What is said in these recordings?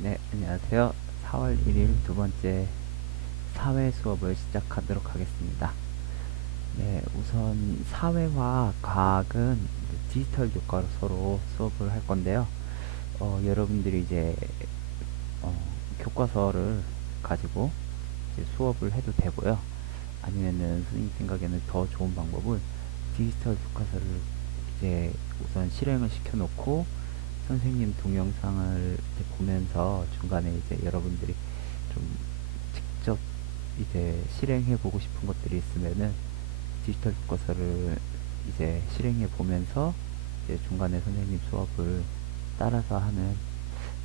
네, 안녕하세요. 4월 1일 두 번째 사회 수업을 시작하도록 하겠습니다. 네, 우선 사회와 과학은 디지털 교과로 서로 수업을 할 건데요. 여러분들이 이제 어, 교과서를 가지고 이제 수업을 해도 되고요. 아니면은 선생님 생각에는 더 좋은 방법은 디지털 교과서를 이제 우선 실행을 시켜놓고 선생님 동영상을 이제 보면서 중간에 이제 여러분들이 좀 직접 이제 실행해 보고 싶은 것들이 있으면은 디지털 교과서를 이제 실행해 보면서 이제 중간에 선생님 수업을 따라서 하는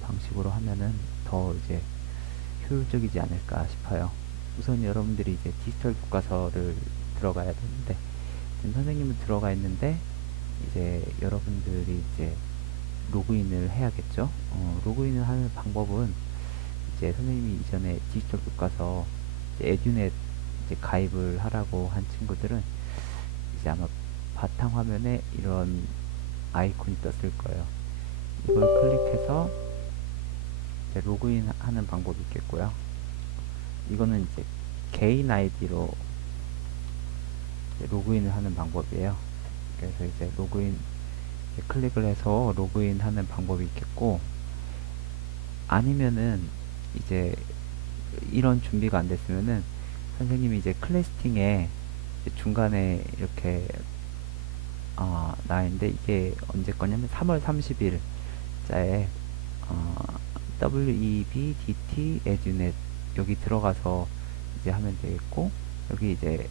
방식으로 하면은 더 이제 효율적이지 않을까 싶어요. 우선 여러분들이 이제 디지털 교과서를 들어가야 되는데 지금 선생님은 들어가 있는데 이제 여러분들이 이제 로그인을 해야겠죠. 로그인을 하는 방법은 이제 선생님이 이전에 디지털 교과서 이제 에듀넷 이제 가입을 하라고 한 친구들은 이제 아마 바탕화면에 이런 아이콘이 떴을 거예요. 이걸 클릭해서 이제 로그인 하는 방법이 있겠고요. 이거는 이제 개인 아이디로 로그인을 하는 방법이에요. 그래서 이제 로그인 클릭을 해서 로그인 하는 방법이 있겠고, 아니면은 이제 이런 준비가 안 됐으면은 선생님이 이제 클래스팅에 중간에 이렇게 나와 있는데 이게 언제 거냐면 3월 30일자에 WEBDT 에듀넷 여기 들어가서 이제 하면 되겠고, 여기 이제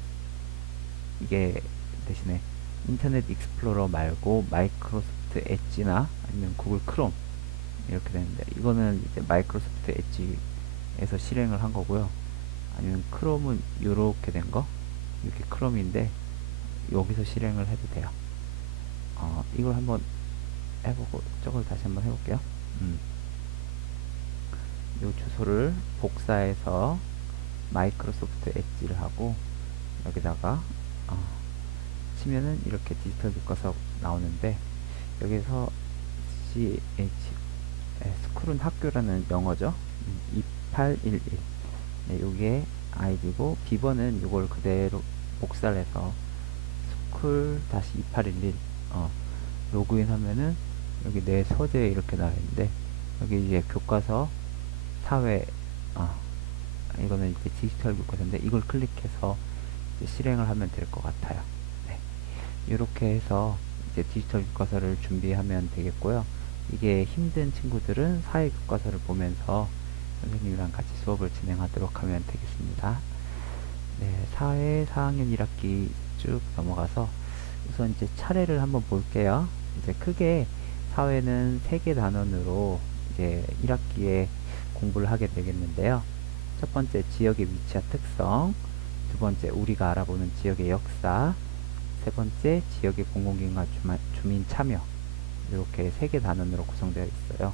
이게 대신에 인터넷 익스플로러 말고 마이크로소프트 엣지나 아니면 구글 크롬 이렇게 되는데, 이거는 이제 마이크로소프트 엣지에서 실행을 한 거고요. 아니면 크롬은 이렇게 된 거, 이렇게 크롬인데 여기서 실행을 해도 돼요. 이걸 한번 해보고 저걸 다시 한번 해볼게요. 이 주소를 복사해서 마이크로소프트 엣지를 하고 여기다가 어, 치면은 이렇게 디지털 교과서 나오는데, 여기서 스쿨은 학교라는 영어죠. 2811 네, 요게 아이디고 비번은 이걸 그대로 복사를 해서 스쿨 다시 2811 로그인 하면은 여기 내 서재 이렇게 나와 있는데, 여기 이제 교과서 사회 이거는 이제 디지털 교과서인데 이걸 클릭해서 이제 실행을 하면 될 것 같아요. 네. 이렇게 해서 이제 디지털 교과서를 준비하면 되겠고요. 이게 힘든 친구들은 사회 교과서를 보면서 선생님이랑 같이 수업을 진행하도록 하면 되겠습니다. 네, 사회 4학년 1학기 쭉 넘어가서 우선 이제 차례를 한번 볼게요. 이제 크게 사회는 3개 단원으로 이제 1학기에 공부를 하게 되겠는데요. 첫 번째 지역의 위치와 특성, 두 번째 우리가 알아보는 지역의 역사, 세 번째 지역의 공공기관 주민 참여, 이렇게 3개 단원으로 구성되어 있어요.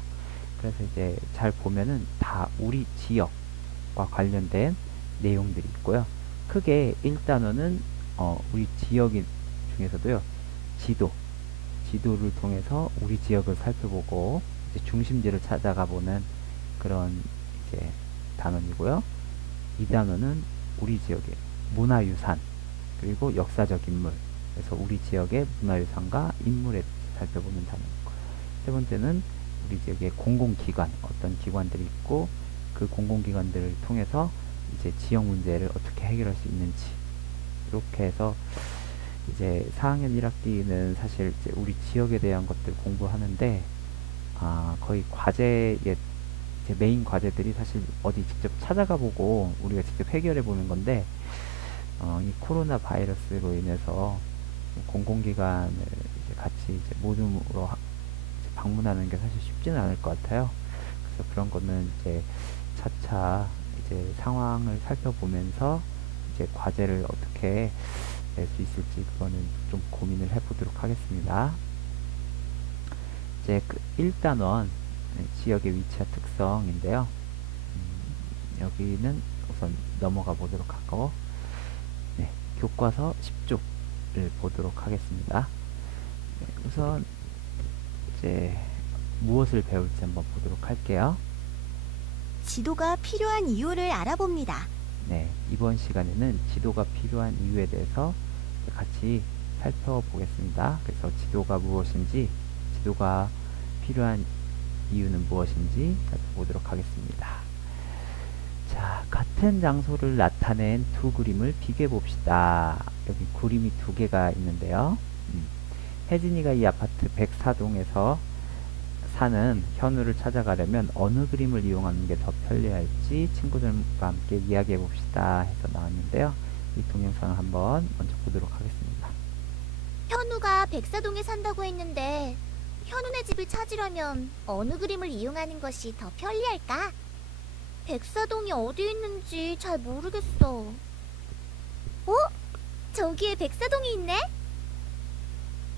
그래서 이제 잘 보면은 다 우리 지역과 관련된 내용들이 있고요. 크게 1단원은 우리 지역인 중에서도요, 지도, 지도를 통해서 우리 지역을 살펴보고 이제 중심지를 찾아가 보는 그런 이제 단원이고요. 2단원은 우리 지역의 문화유산 그리고 역사적 인물, 그래서 우리 지역의 문화유산과 인물에 대해서 살펴보는 단원이고, 세 번째는 우리 지역의 공공기관, 어떤 기관들이 있고 그 공공기관들을 통해서 이제 지역 문제를 어떻게 해결할 수 있는지, 이렇게 해서 이제 4학년 1학기는 사실 이제 우리 지역에 대한 것들 공부하는데, 거의 과제의 이제 메인 과제들이 사실 어디 직접 찾아가 보고 우리가 직접 해결해 보는 건데, 이 코로나 바이러스로 인해서 공공기관을 이제 같이 이제 모둠으로 이제 방문하는 게 사실 쉽지는 않을 것 같아요. 그래서 그런 거는 이제 차차 이제 상황을 살펴보면서 이제 과제를 어떻게 낼 수 있을지 그거는 좀 고민을 해보도록 하겠습니다. 이제 그 1단원 지역의 위치와 특성인데요. 여기는 우선 넘어가 보도록 하고, 네, 교과서 10쪽을 보도록 하겠습니다. 네, 우선 이제 무엇을 배울지 한번 보도록 할게요. 지도가 필요한 이유를 알아봅니다. 네, 이번 시간에는 지도가 필요한 이유에 대해서 같이 살펴보겠습니다. 그래서 지도가 무엇인지, 지도가 필요한 이유는 무엇인지 살펴보도록 하겠습니다. 자, 같은 장소를 나타낸 두 그림을 비교해 봅시다. 여기 그림이 두 개가 있는데요. 혜진이가 이 아파트 104동에서 사는 현우를 찾아가려면 어느 그림을 이용하는 게 더 편리할지 친구들과 함께 이야기해 봅시다 해서 나왔는데요. 이 동영상을 한번 먼저 보도록 하겠습니다. 현우가 백사동에 산다고 했는데 현우네 집을 찾으려면 어느 그림을 이용하는 것이 더 편리할까? 백사동이 어디 있는지 잘 모르겠어. 어? 저기에 백사동이 있네?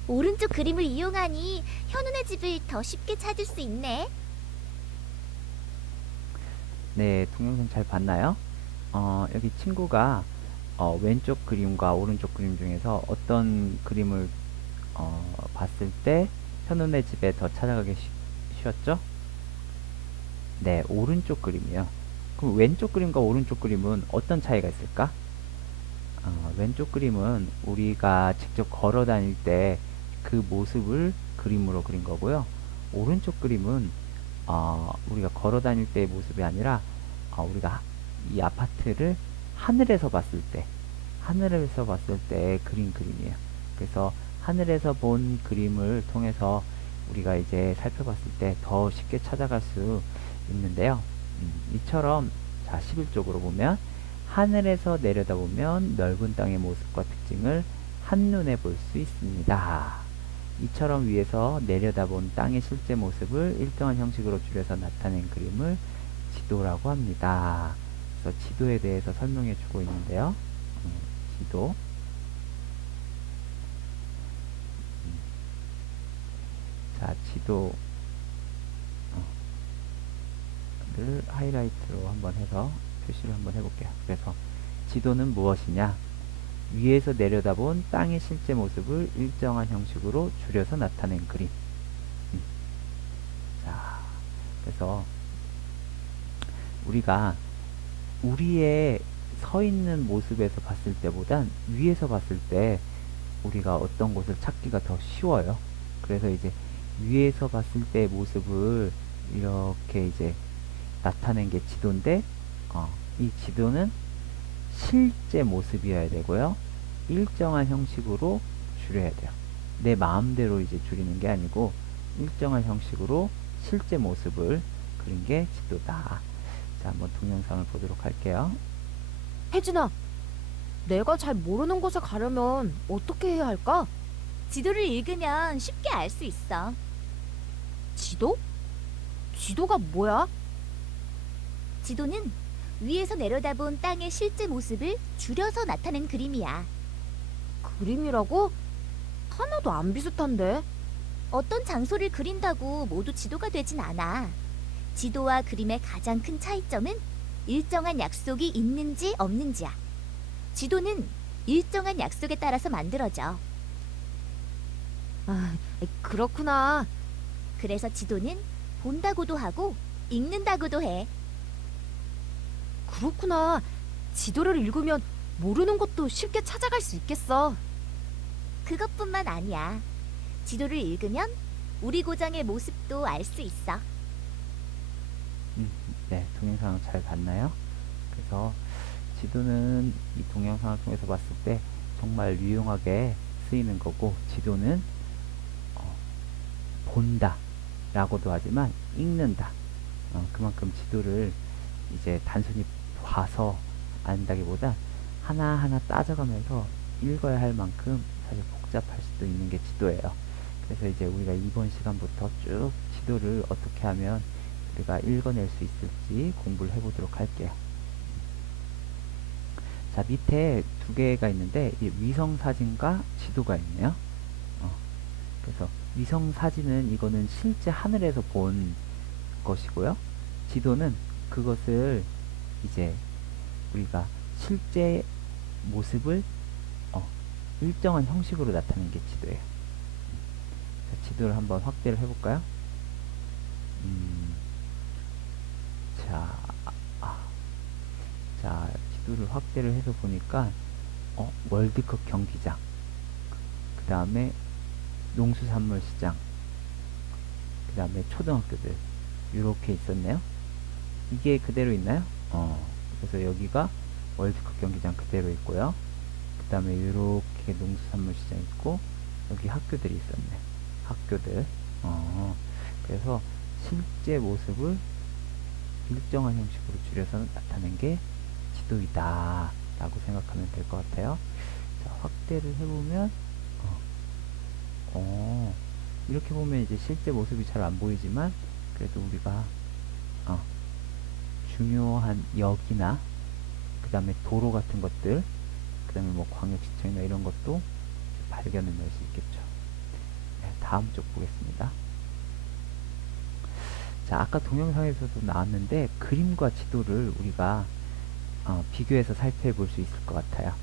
오른쪽 그림을 이용하니 현우네 집을 더 쉽게 찾을 수 있네. 네, 동영상 잘 봤나요? 여기 친구가 왼쪽 그림과 오른쪽 그림 중에서 어떤 그림을 봤을 때 현우네 집에 더 찾아가기 쉬웠죠? 네, 오른쪽 그림이요. 그럼 왼쪽 그림과 오른쪽 그림은 어떤 차이가 있을까? 왼쪽 그림은 우리가 직접 걸어 다닐 때 그 모습을 그림으로 그린 거고요. 오른쪽 그림은 우리가 걸어 다닐 때의 모습이 아니라 우리가 이 아파트를 하늘에서 봤을 때 그린 그림이에요. 그래서 하늘에서 본 그림을 통해서 우리가 이제 살펴봤을 때 더 쉽게 찾아갈 수 있는데요. 이처럼 자 11쪽으로 보면 하늘에서 내려다보면 넓은 땅의 모습과 특징을 한눈에 볼 수 있습니다. 이처럼 위에서 내려다본 땅의 실제 모습을 일정한 형식으로 줄여서 나타낸 그림을 지도라고 합니다. 그래서 지도에 대해서 설명해 주고 있는데요. 지도. 자, 지도를 하이라이트로 한번 해서 표시를 한번 해볼게요. 그래서 지도는 무엇이냐? 위에서 내려다본 땅의 실제 모습을 일정한 형식으로 줄여서 나타낸 그림. 자, 그래서 우리가 우리의 서 있는 모습에서 봤을 때보단 위에서 봤을 때 우리가 어떤 곳을 찾기가 더 쉬워요. 그래서 이제 위에서 봤을 때 모습을 이렇게 이제 나타낸 게 지도인데, 이 지도는 실제 모습이어야 되고요. 일정한 형식으로 줄여야 돼요. 내 마음대로 이제 줄이는 게 아니고 일정한 형식으로 실제 모습을 그린 게 지도다. 자, 한번 동영상을 보도록 할게요. 혜진아, 내가 잘 모르는 곳에 가려면 어떻게 해야 할까? 지도를 읽으면 쉽게 알 수 있어. 지도? 지도가 뭐야? 지도는 위에서 내려다본 땅의 실제 모습을 줄여서 나타낸 그림이야. 그림이라고? 하나도 안 비슷한데? 어떤 장소를 그린다고 모두 지도가 되진 않아. 지도와 그림의 가장 큰 차이점은 일정한 약속이 있는지 없는지야. 지도는 일정한 약속에 따라서 만들어져. 아, 그렇구나. 그래서 지도는 본다고도 하고 읽는다고도 해. 그렇구나. 지도를 읽으면 모르는 곳도 쉽게 찾아갈 수 있겠어. 그것뿐만 아니야. 지도를 읽으면 우리 고장의 모습도 알 수 있어. 네, 동영상 잘 봤나요? 그래서 지도는 이 동영상을 통해서 봤을 때 정말 유용하게 쓰이는 거고, 지도는 본다 라고도 하지만 읽는다. 그만큼 지도를 이제 단순히 봐서 안다기보다 하나하나 따져가면서 읽어야 할 만큼 사실 복잡할 수도 있는 게 지도예요. 그래서 이제 우리가 이번 시간부터 쭉 지도를 어떻게 하면 우리가 읽어낼 수 있을지 공부를 해보도록 할게요. 자, 밑에 두 개가 있는데 위성 사진과 지도가 있네요. 그래서 위성 사진은 이거는 실제 하늘에서 본 것이고요. 지도는 그것을 이제 우리가 실제 모습을 일정한 형식으로 나타내는 게 지도예요. 자, 지도를 한번 확대를 해볼까요? 자, 아, 자, 지도를 확대를 해서 보니까 월드컵 경기장, 그 다음에 농수산물 시장, 그 다음에 초등학교들 이렇게 있었네요. 이게 그대로 있나요? 그래서 여기가 월드컵 경기장 그대로 있고요. 그 다음에 이렇게 농수산물 시장 있고 여기 학교들이 있었네. 학교들. 그래서 실제 모습을 일정한 형식으로 줄여서 나타낸 게 지도이다 라고 생각하면 될 것 같아요. 자, 확대를 해보면 이렇게 보면 이제 실제 모습이 잘 안 보이지만 그래도 우리가 중요한 역이나 그 다음에 도로 같은 것들, 그 다음에 뭐 광역시청이나 이런 것도 발견해낼 수 있겠죠. 네, 다음 쪽 보겠습니다. 자, 아까 동영상에서도 나왔는데 그림과 지도를 우리가 비교해서 살펴볼 수 있을 것 같아요.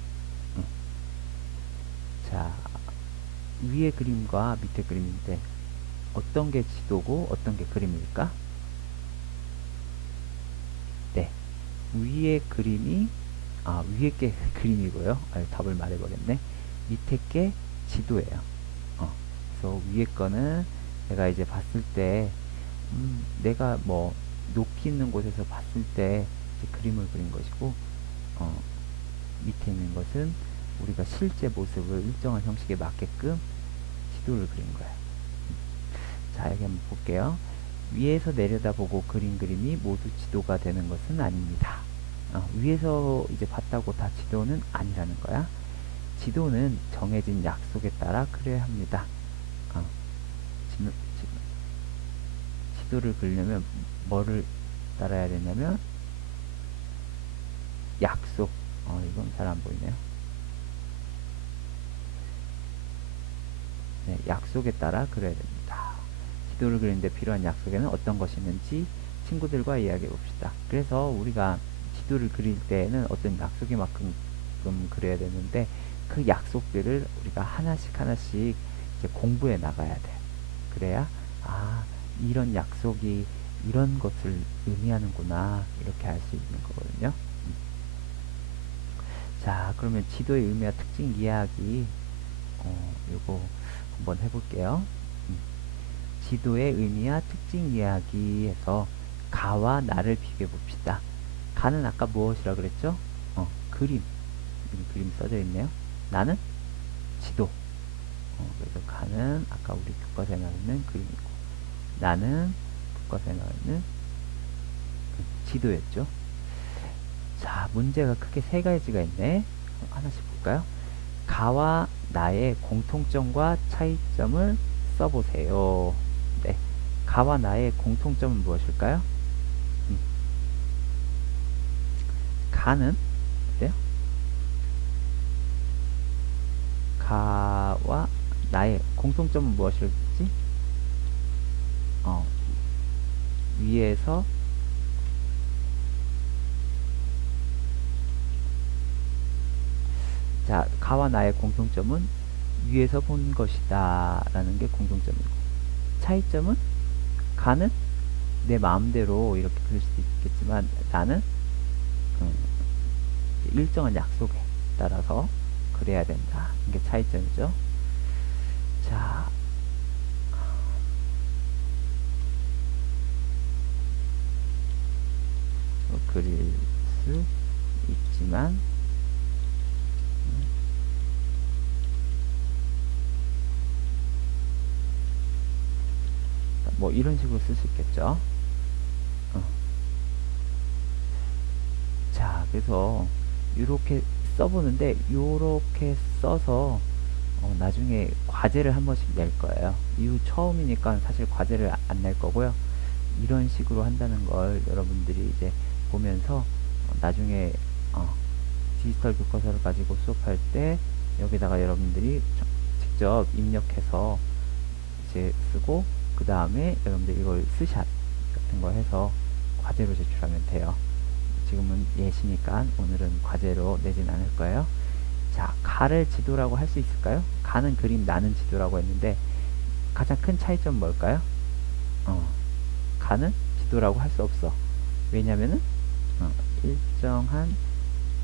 자, 위에 그림과 밑에 그림인데 어떤 게 지도고 어떤 게 그림일까? 네, 위에 그림이 위에 게 그림이고요. 답을 말해버렸네. 밑에 게 지도예요. 그래서 위에 거는 내가 이제 봤을 때 내가 뭐 높이 있는 곳에서 봤을 때 이제 그림을 그린 것이고 밑에 있는 것은 우리가 실제 모습을 일정한 형식에 맞게끔 지도를 그린 거예요. 자, 여기 한번 볼게요. 위에서 내려다보고 그린 그림이 모두 지도가 되는 것은 아닙니다. 위에서 이제 봤다고 다 지도는 아니라는 거야. 지도는 정해진 약속에 따라 그려야 합니다. 지도를 그리려면 뭐를 따라야 되냐면 약속. 이건 잘 안 보이네요. 네, 약속에 따라 그려야 됩니다. 지도를 그리는데 필요한 약속에는 어떤 것이 있는지 친구들과 이야기해 봅시다. 그래서 우리가 지도를 그릴 때는 어떤 약속에만큼 그려야 되는데 그 약속들을 우리가 하나씩 하나씩 이제 공부해 나가야 돼. 그래야 이런 약속이 이런 것을 의미하는구나 이렇게 알 수 있는 거거든요. 자, 그러면 지도의 의미와 특징 이야기 요거 한번 해볼게요. 지도의 의미와 특징 이야기에서 가와 나를 비교해 봅시다. 가는 아까 무엇이라 그랬죠? 그림. 그림 써져 있네요. 나는 지도. 그래서 가는 아까 우리 교과서에 나오는 그림이고 나는 교과서에 나오는 지도였죠. 자, 문제가 크게 세 가지가 있네. 하나씩 볼까요? 가와 나의 공통점과 차이점을 써보세요. 네. 가와 나의 공통점은 무엇일까요? 가는 어때요? 가와 나의 공통점은 무엇일지? 위에서 자, 가와 나의 공통점은 위에서 본 것이다 라는 게 공통점이고 차이점은 가는 내 마음대로 이렇게 그릴 수도 있겠지만 나는 일정한 약속에 따라서 그래야 된다. 이게 차이점이죠. 자, 그릴 수 있지만 뭐 이런 식으로 쓸 수 있겠죠. 자, 그래서 이렇게 써보는데 이렇게 써서 나중에 과제를 한 번씩 낼 거예요. 이후 처음이니까 사실 과제를 안 낼 거고요. 이런 식으로 한다는 걸 여러분들이 이제 보면서 나중에 디지털 교과서를 가지고 수업할 때 여기다가 여러분들이 직접 입력해서 이제 쓰고 그 다음에 여러분들 이걸 스샷 같은 거 해서 과제로 제출하면 돼요. 지금은 예시니까 오늘은 과제로 내진 않을 거예요. 자, 가를 지도라고 할 수 있을까요? 가는 그림, 나는 지도라고 했는데 가장 큰 차이점 뭘까요? 가는 지도라고 할 수 없어. 왜냐면은 일정한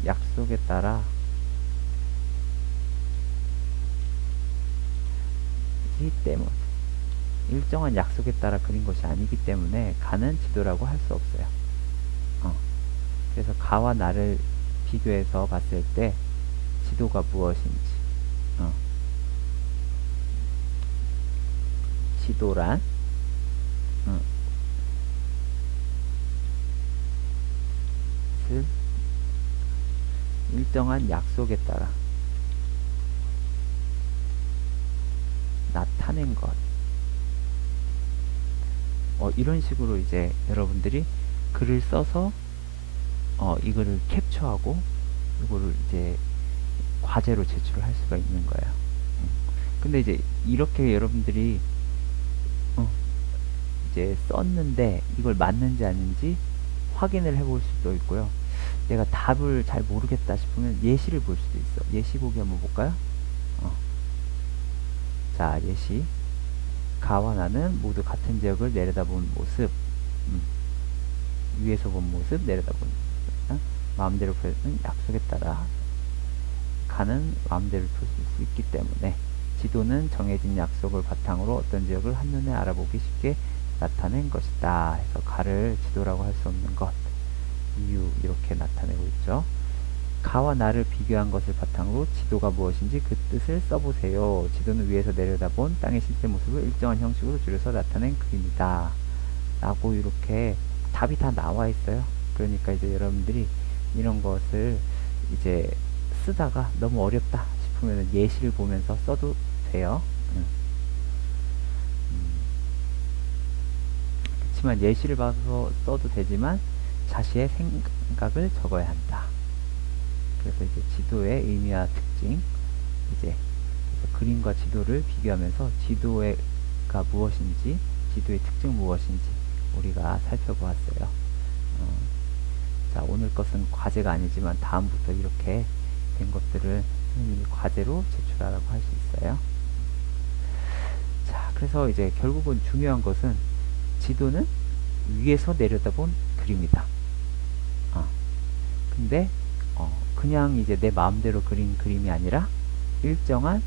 약속에 따라 이 때문 일정한 약속에 따라 그린 것이 아니기 때문에 가는 지도라고 할 수 없어요. 그래서 가와 나를 비교해서 봤을 때 지도가 무엇인지, 지도란 것을 일정한 약속에 따라 나타낸 것. 이런 식으로 이제 여러분들이 글을 써서 이거를 캡처하고 이거를 이제 과제로 제출을 할 수가 있는 거예요. 근데 이제 이렇게 여러분들이 이제 썼는데 이걸 맞는지 아닌지 확인을 해볼 수도 있고요. 내가 답을 잘 모르겠다 싶으면 예시를 볼 수도 있어. 예시 보기 한번 볼까요? 자, 예시. 가와 나는 모두 같은 지역을 내려다본 모습. 위에서 본 모습, 내려다본 모습. 마음대로 표현은 약속에 따라 가는 마음대로 표현할 수 있기 때문에 지도는 정해진 약속을 바탕으로 어떤 지역을 한눈에 알아보기 쉽게 나타낸 것이다. 해서 가를 지도라고 할 수 없는 것. 이유 이렇게 나타내고 있죠. 가와 나를 비교한 것을 바탕으로 지도가 무엇인지 그 뜻을 써보세요. 지도는 위에서 내려다본 땅의 실제 모습을 일정한 형식으로 줄여서 나타낸 그림이다. 라고 이렇게 답이 다 나와 있어요. 그러니까 이제 여러분들이 이런 것을 이제 쓰다가 너무 어렵다 싶으면 예시를 보면서 써도 돼요. 그렇지만 예시를 봐서 써도 되지만 자신의 생각을 적어야 한다. 그래서 이제 지도의 의미와 특징, 이제 그래서 그림과 지도를 비교하면서 지도가 무엇인지, 지도의 특징 무엇인지 우리가 살펴보았어요. 자, 오늘 것은 과제가 아니지만 다음부터 이렇게 된 것들을 선생님이 과제로 제출하라고 할 수 있어요. 자, 그래서 이제 결국은 중요한 것은 지도는 위에서 내려다본 그림이다. 근데 그냥 이제 내 마음대로 그린 그림이 아니라 일정한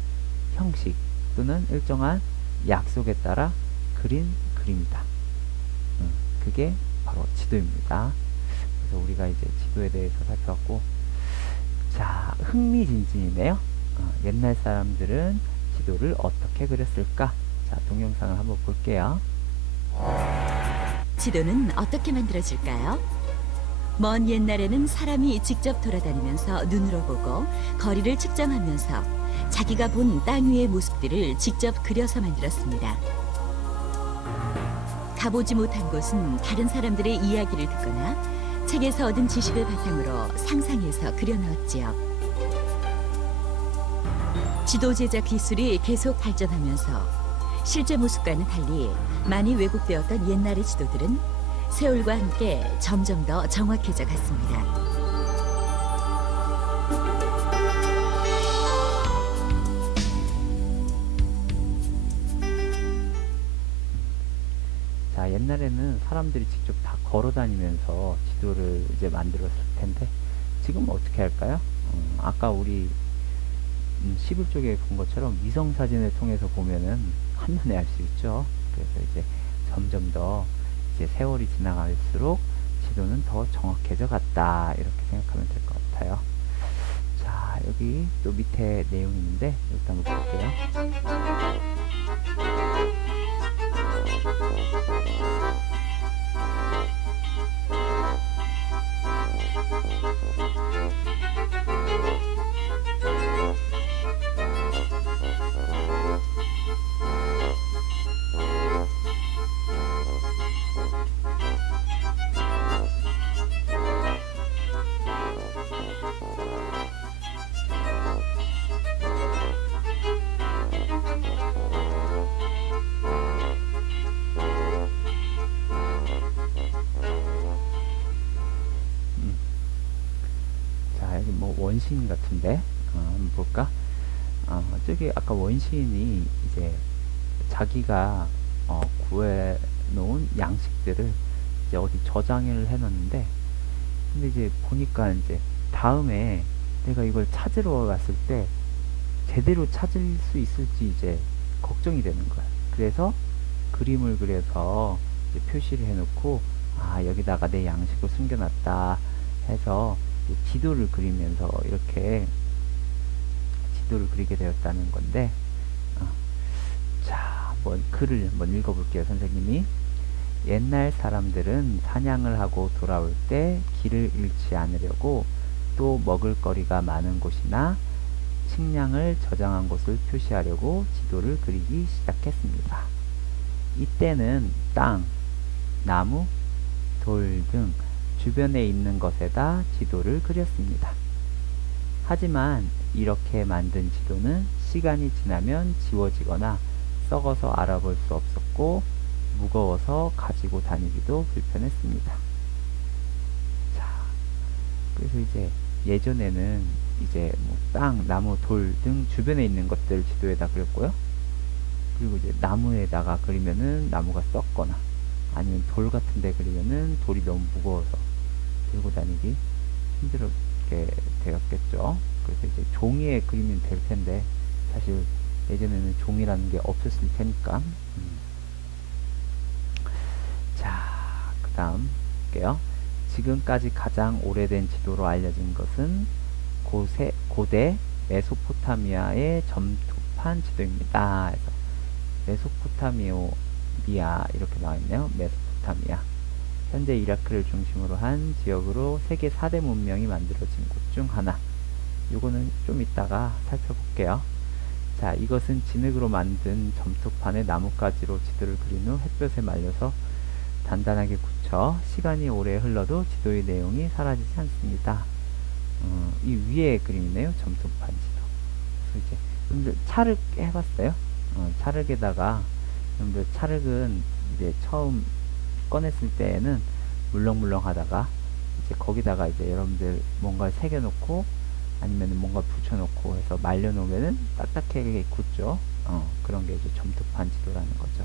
형식 또는 일정한 약속에 따라 그린 그림이다. 그게 바로 지도입니다. 그래서 우리가 이제 지도에 대해서 살펴봤고, 자, 흥미진진이네요. 옛날 사람들은 지도를 어떻게 그렸을까? 자, 동영상을 한번 볼게요. 지도는 어떻게 만들어질까요? 먼 옛날에는 사람이 직접 돌아다니면서 눈으로 보고 거리를 측정하면서 자기가 본 땅 위의 모습들을 직접 그려서 만들었습니다. 가보지 못한 곳은 다른 사람들의 이야기를 듣거나 책에서 얻은 지식을 바탕으로 상상해서 그려넣었지요. 지도 제작 기술이 계속 발전하면서 실제 모습과는 달리 많이 왜곡되었던 옛날의 지도들은 세월과 함께 점점 더 정확해져 갔습니다. 자, 옛날에는 사람들이 직접 다 걸어 다니면서 지도를 이제 만들었을 텐데 지금 어떻게 할까요? 아까 우리 11 쪽에 본 것처럼 위성 사진을 통해서 보면은 한눈에 알 수 있죠. 그래서 이제 점점 더 이제 세월이 지나갈수록 지도는 더 정확해져 갔다. 이렇게 생각하면 될 것 같아요. 자, 여기 또 밑에 내용이 있는데 이것도 한번 볼게요. 자, 여기 뭐 원시인 같은데 한번 볼까? 저기 아까 원시인이 이제 자기가 구해 놓은 양식들을 이제 어디 저장을 해 놨는데 근데 이제 보니까 이제 다음에 내가 이걸 찾으러 왔을 때 제대로 찾을 수 있을지 이제 걱정이 되는 거야. 그래서 그림을 그려서 이제 표시를 해놓고, 아, 여기다가 내 양식을 숨겨놨다 해서 이제 지도를 그리면서 이렇게 지도를 그리게 되었다는 건데, 어, 자, 한번 글을 한번 읽어볼게요. 선생님이 옛날 사람들은 사냥을 하고 돌아올 때 길을 잃지 않으려고 또 먹을거리가 많은 곳이나 식량을 저장한 곳을 표시하려고 지도를 그리기 시작했습니다. 이때는 땅, 나무, 돌 등 주변에 있는 것에다 지도를 그렸습니다. 하지만 이렇게 만든 지도는 시간이 지나면 지워지거나 썩어서 알아볼 수 없었고 무거워서 가지고 다니기도 불편했습니다. 자, 그래서 이제 예전에는 이제 뭐 땅, 나무, 돌 등 주변에 있는 것들 지도에다 그렸고요. 그리고 이제 나무에다가 그리면은 나무가 썩거나 아니면 돌 같은 데 그리면은 돌이 너무 무거워서 들고 다니기 힘들게 되었겠죠. 그래서 이제 종이에 그리면 될 텐데 사실 예전에는 종이라는 게 없었을 테니까. 자, 그 다음 볼게요. 지금까지 가장 오래된 지도로 알려진 것은 고대 메소포타미아의 점토판 지도입니다. 그래서 메소포타미아 이렇게 나와있네요. 메소포타미아. 현재 이라크를 중심으로 한 지역으로 세계 4대 문명이 만들어진 곳 중 하나. 요거는 좀 이따가 살펴볼게요. 자, 이것은 진흙으로 만든 점토판에 나뭇가지로 지도를 그린 후 햇볕에 말려서 단단하게 굳혀 시간이 오래 흘러도 지도의 내용이 사라지지 않습니다. 이 위에 그림이네요. 점토판 지도. 그래서 이제 여러분들 찰흙 해봤어요? 찰흙에다가 여러분들 찰흙은 이제 처음 꺼냈을 때에는 물렁물렁 하다가 이제 거기다가 이제 여러분들 뭔가 새겨놓고 아니면 뭔가 붙여놓고 해서 말려놓으면은 딱딱하게 굳죠. 그런 게 이제 점토판 지도라는 거죠.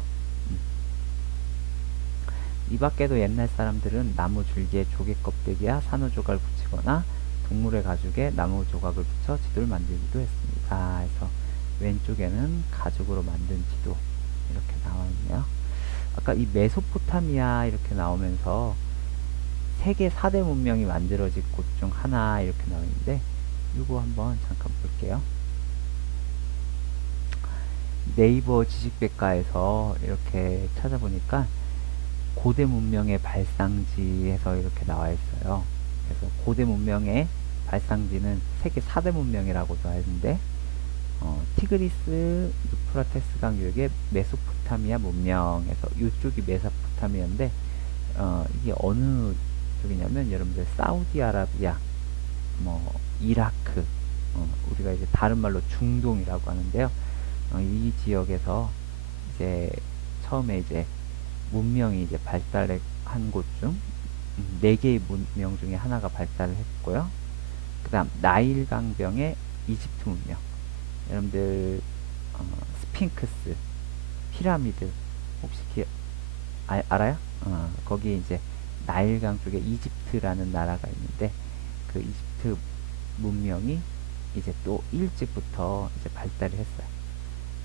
이 밖에도 옛날 사람들은 나무 줄기에 조개 껍데기와 산호조각을 붙이거나 동물의 가죽에 나무 조각을 붙여 지도를 만들기도 했습니다. 그래서 왼쪽에는 가죽으로 만든 지도 이렇게 나와 있네요. 아까 이 메소포타미아 이렇게 나오면서 세계 4대 문명이 만들어진 곳 중 하나 이렇게 나와 있는데 이거 한번 잠깐 볼게요. 네이버 지식백과에서 이렇게 찾아보니까 고대 문명의 발상지에서 이렇게 나와 있어요. 그래서 고대 문명의 발상지는 세계 4대 문명이라고도 하는데 티그리스 유프라테스 강유역의 메소포타미아 문명에서 이쪽이 메소포타미아인데 이게 어느 쪽이냐면 여러분들 사우디아라비아 뭐 이라크 우리가 이제 다른 말로 중동이라고 하는데요. 이 지역에서 이제 처음에 이제 문명이 이제 발달한 곳 중 4개의 문명 중에 하나가 발달을 했고요. 그 다음 나일 강병의 이집트 문명. 여러분들 스핑크스, 피라미드 혹시 알아요? 거기 이제 나일강 쪽에 이집트라는 나라가 있는데 그 이집트 문명이 이제 또 일찍부터 이제 발달을 했어요.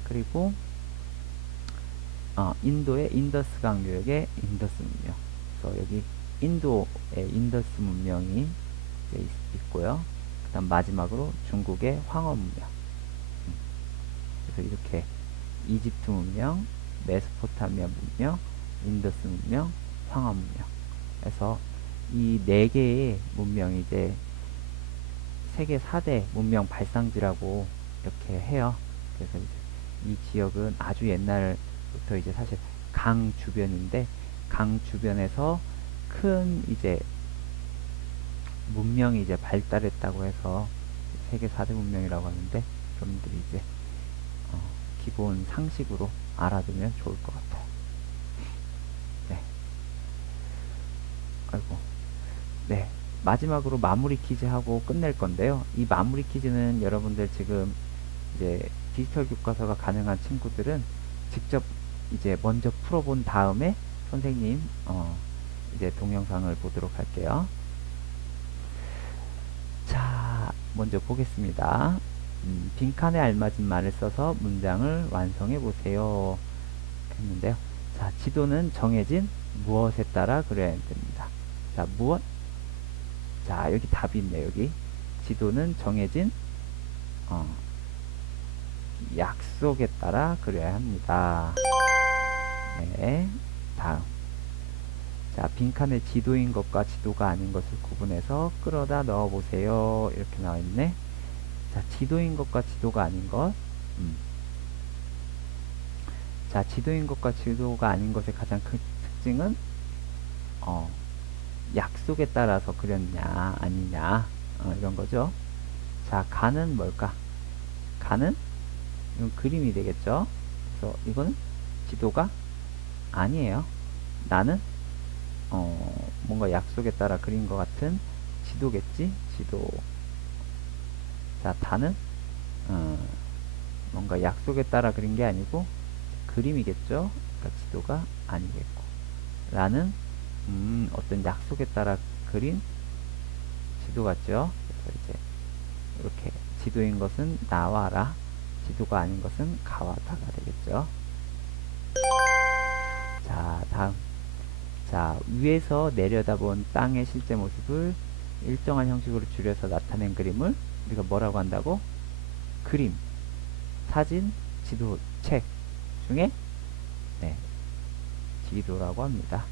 그리고 인도의 인더스강 유역의 인더스 문명. 그래서 여기 인도의 인더스 문명이 있고요. 그 다음 마지막으로 중국의 황허 문명. 그래서 이렇게 이집트 문명, 메소포타미아 문명, 인더스 문명, 황허 문명. 그래서 이 4개의 문명이 이제 세계 4대 문명 발상지라고 이렇게 해요. 그래서 이제 이 지역은 아주 옛날부터 이제 사실 강 주변인데 강 주변에서 큰 이제 문명이 이제 발달했다고 해서 세계 4대 문명이라고 하는데 여러분들이 이제 기본 상식으로 알아두면 좋을 것 같아요. 네. 아이고. 네. 마지막으로 마무리 퀴즈 하고 끝낼 건데요. 이 마무리 퀴즈는 여러분들 지금 이제 디지털 교과서가 가능한 친구들은 직접 이제 먼저 풀어본 다음에 선생님 이제 동영상을 보도록 할게요. 자, 먼저 보겠습니다. 빈칸에 알맞은 말을 써서 문장을 완성해 보세요. 했는데요. 자, 지도는 정해진 무엇에 따라 그려야 됩니다. 자, 무엇? 자, 여기 답이 있네요. 여기 지도는 정해진 약속에 따라 그려야 합니다. 네, 다음. 자, 빈칸에 지도인 것과 지도가 아닌 것을 구분해서 끌어다 넣어 보세요. 이렇게 나와 있네. 자, 지도인 것과 지도가 아닌 것. 자, 지도인 것과 지도가 아닌 것의 가장 큰 특징은 약속에 따라서 그렸냐 아니냐 이런 거죠. 자, 가는 뭘까? 가는 이건 그림이 되겠죠. 그래서 이거는 지도가 아니에요. 나는 뭔가 약속에 따라 그린 것 같은 지도겠지. 지도. 자, 다는 뭔가 약속에 따라 그린 게 아니고 그림이겠죠. 그러니까 지도가 아니겠고. 라는 어떤 약속에 따라 그린 지도 같죠. 그래서 이제 이렇게 지도인 것은 나와라, 지도가 아닌 것은 가와다가 되겠죠. 자, 다음. 자, 위에서 내려다본 땅의 실제 모습을 일정한 형식으로 줄여서 나타낸 그림을 우리가 뭐라고 한다고? 그림, 사진, 지도, 책 중에 지도라고 합니다.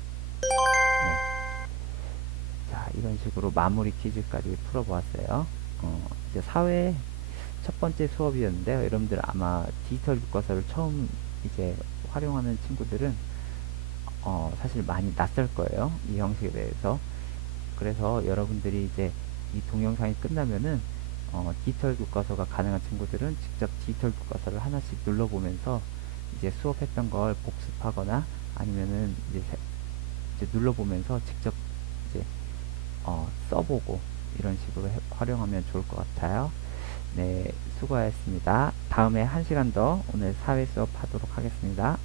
자, 이런 식으로 마무리 퀴즈까지 풀어보았어요. 이제 사회 첫 번째 수업이었는데요. 여러분들 아마 디지털 교과서를 처음 이제 활용하는 친구들은 사실 많이 낯설 거예요. 이 형식에 대해서. 그래서 여러분들이 이제 이 동영상이 끝나면은 디지털 교과서가 가능한 친구들은 직접 디지털 교과서를 하나씩 눌러보면서 이제 수업했던 걸 복습하거나 아니면은 이제 눌러보면서 직접 이제 써보고 이런 식으로 활용하면 좋을 것 같아요. 네, 수고하셨습니다. 다음에 1시간 더 오늘 사회 수업 하도록 하겠습니다.